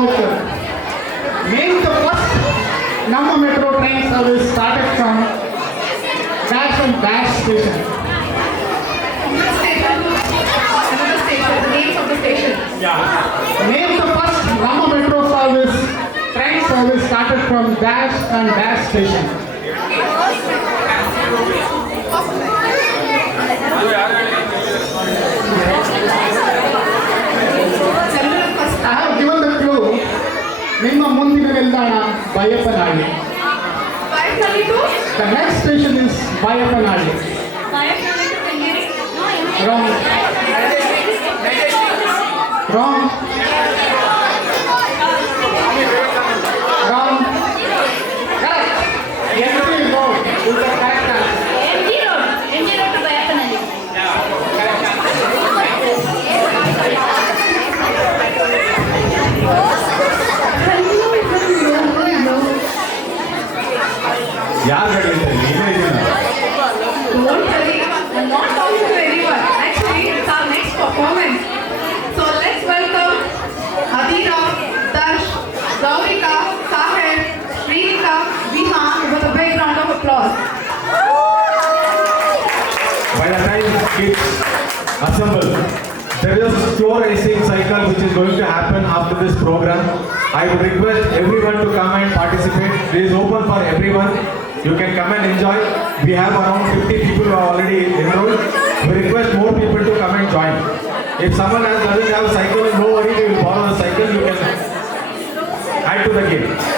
Savarkar. Name the first Namma Metro train service started from dash and dash station. Another station. The names of the station. Name the first Namma Metro service train service started from dash and dash station. I have given the clue. ನಿಮ್ಮ ಮುಂದಿನ ನಿಲ್ದಾಣ Baiyappanahalli. Baiapalli to The next station is Baiappanhalli. Baiapalli to Kengeri. Wrong. Wrong. Wrong. Correct. MG Road is the correct answer. MG Road. MG Road to Baiapalli. ಯಾರು ಹೇಳಿದ್ರೆ ನೀವೇ ಇದೀನ Don't worry, I'm not talking to anyone. Actually, it's our next performance. So let's welcome Adira, Dash, Gaurika, Sahir, Shrika, Bima with a big round of applause. By the time kids assemble, there is a store racing cycle which is going to happen after this program. I would request everyone to come and participate. It is open for everyone. You can come and enjoy. We have around 50 people who are already enrolled. We request more people to come and join. If someone doesn't have a cycle, no worry, we will borrow a cycle. You can add to the game.